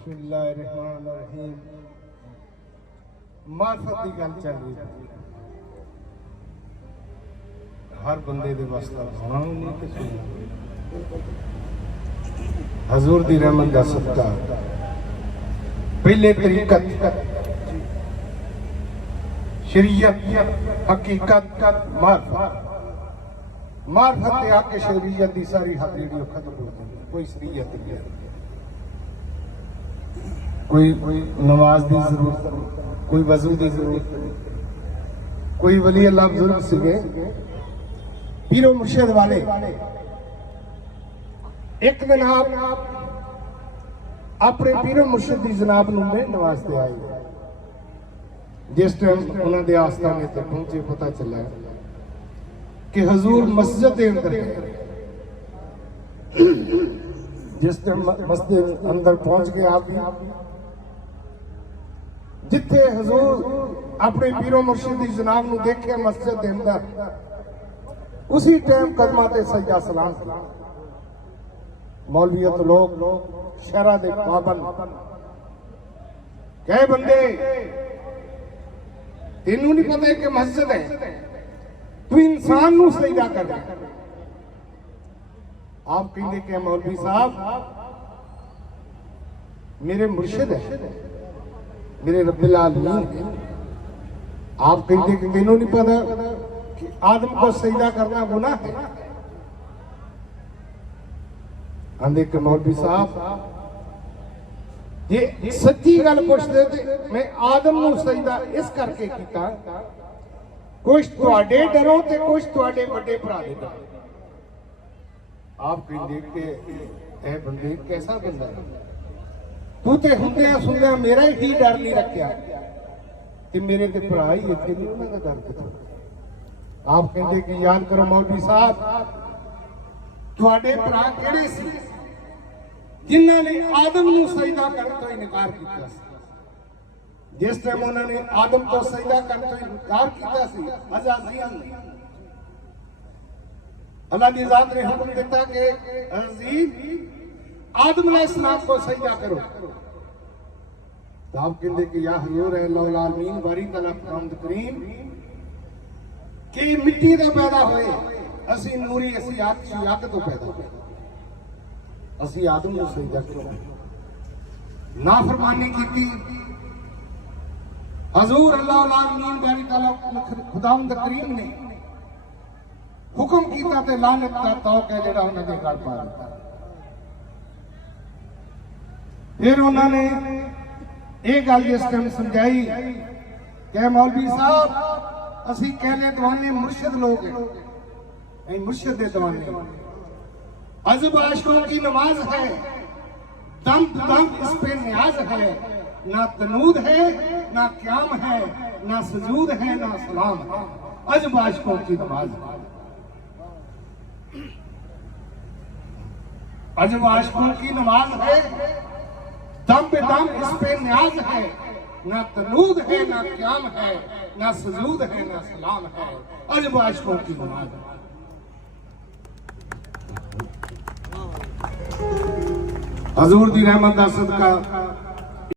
بسم اللہ الرحمن الرحیم۔ معرفت دی گل چل رہی ہر بندے دے واسطہ سناؤں نہیں کہ سننا۔ حضور دی رحمت دا صدقہ۔ پہلے طریقت۔ شریعت حقیقت معرفت معرفت آ کے شریعت دی ساری حد جڑی ختم ہو گئی کوئی شریعت نہیں۔ کوئی نماز دی ضرورت، کوئی وضو دی ضرورت، کوئی ولی اللہ بزرگ سکے۔ پیر و مرشد والے، ایک دن آپ اپنے پیر و مرشد دی جناب نمبر نماز دے آئی جس ٹائم انہوں دے آستانے تک پہنچے پتا چلا ہے کہ حضور مسجد دے اندر ہے۔ جس ٹائم مسجد اندر پہنچ گئے آپ ਜਿੱਥੇ ਹਜ਼ੂਰ ਆਪਣੇ ਪੀਰੋ ਮੁਰਸ਼ਿਦ ਦੀ ਜਨਾਬ ਨੂੰ ਦੇਖਿਆ ਮਸਜਿਦ ਦੇ ਅੰਦਰ। ਉਸੇ ਟਾਈਮ ਕਦਮਾਂ ਤੇ ਸਜਦਾ ਸਲਾਮ। ਮੌਲਵੀਅਤ ਲੋਕ ਸ਼ਹਿਰਾਂ ਦੇ ਪਾਬੰਦ। ਕਹੇ ਬੰਦੇ, ਤੈਨੂੰ ਨਹੀਂ ਪਤਾ ਕਿ ਮਸਜਿਦ ਹੈ? ਤੂੰ ਇਨਸਾਨ ਨੂੰ ਸਜਦਾ ਕਰ ਰਿਹਾ। ਆਪ ਕਹਿੰਦੇ ਕਿ ਮੌਲਵੀ ਸਾਹਿਬ, ਮੇਰੇ ਮੁਰਸ਼ਿਦ ਹੈ। मेरे रब्बिल आलमीन है आप कहते कि तेनों नहीं पता कि आदम को सजदा करना गुनाह है आंदे के मौलवी साहब ਜੇ ਸੱਚੀ ਗੱਲ ਪੁੱਛਦੇ ਤੇ ਮੈਂ ਆਦਮ ਨੂੰ ਸਜਦਾ ਇਸ ਕਰਕੇ ਕੀਤਾ ਕੁਝ ਤੁਹਾਡੇ ਡਰੋਂ ਤੇ ਕੁਝ ਤੁਹਾਡੇ ਵੱਡੇ ਭਰਾ ਦੇ ਡਰੋਂ ਆਪ ਕਹਿੰਦੇ ਕਿ ਇਹ ਬੰਦੇ ਕੈਸਾ ਬੰਦਾ ਹੈ ਤੂੰ ਤੇ ਹੁੰਦਿਆਂ ਸੁਣਦਿਆਂ ਮੇਰਾ ਹੀ ਕੀ ਡਰ ਨਹੀਂ ਰੱਖਿਆ? ਤੇ ਮੇਰੇ ਤੇ ਭਰਾ ਹੀ ਇੱਥੇ ਨਹੀਂ ਉਹਨਾਂ ਦਾ ਡਰ ਕਿੱਥੋਂ ਆਪ ਕਹਿੰਦੇ ਕਿ ਯਾਦ ਕਰੋ ਮੌਲਵੀ ਸਾਹਿਬ, ਤੁਹਾਡੇ ਭਰਾ ਕਿਹੜੇ ਸੀ? ਜਿਨ੍ਹਾਂ ਨੇ ਆਦਮ ਨੂੰ ਸਜਦਾ ਕਰਨ ਤੋਂ ਇਨਕਾਰ ਕੀਤਾ ਸੀ। ਜਿਸ ਟਾਈਮ ਉਹਨਾਂ ਨੇ ਆਦਮ ਤੋਂ ਸਜਦਾ ਕਰਨ ਤੋਂ ਇਨਕਾਰ ਕੀਤਾ ਸੀ ਅਜ਼ਾਜ਼ੀਲ ਨੇ ਅੱਲਾਹ ਦੀ ਜ਼ਾਤ ਨੇ ਹੁਕਮ ਦਿੱਤਾ ਕਿ ਅਜ਼ੀਜ਼ आदम अलैहिस्सलाम को सजदा करो तो आप कहते कि या हजूर है लौल आलमीन बारी तला खुदावंद करीम कि मिट्टी ਦਾ ਪੈਦਾ ਹੋਏ ਅਸੀਂ ਨੂਰੀ ਅਸੀਂ ਅੱਗ ਅੱਗ ਤੋਂ ਪੈਦਾ ਹੋਏ ਅਸੀਂ ਆਦਮ ਨੂੰ ਸਜਦਾ ਕਰੋ ਨਾਫਰਮਾਨੀ ਕੀਤੀ ਹਜ਼ੂਰ ਅੱਲਾਹ ਆਲਮੀਨ ਬਾਰੀ ਤਲਾ ਖੁਦਾਵੰਦ ਕਰੀਮ ਨੇ ਹੁਕਮ ਕੀਤਾ ਤੇ ਲਾਨਤ ਦਾ ਤੌਕ ਹੈ ਜਿਹੜਾ ਉਹਨਾਂ ਦੇ ਗਲ ਪਾ ਦਿੱਤਾ ਫਿਰ ਉਹਨਾਂ ਨੇ ਇਹ ਗੱਲ ਇਸ ਟਾਈਮ سمجھائی کہ مولوی صاحب، اسی کہنے دوانے مرشد لوگ ہیں۔ اے مرشد دے دوانے۔ عزب عاشقوں کی نماز ہے۔ دم دم اس پہ نیاز ہے۔ نہ تنود ہے، نہ قیام ہے، نہ سجود ہے، نہ سلام ہے۔ عزب عاشقوں کی نماز۔ ہے عزب عاشقوں کی نماز ہے۔ دام پہ دام اس پہ نیاز ہے، نہ تنود ہے، نہ قیام ہے، نہ سجود ہے، نہ سلام ہے۔ اور معاشقوں کی نماز ہے۔ حضور احمد رحمت کا صدقہ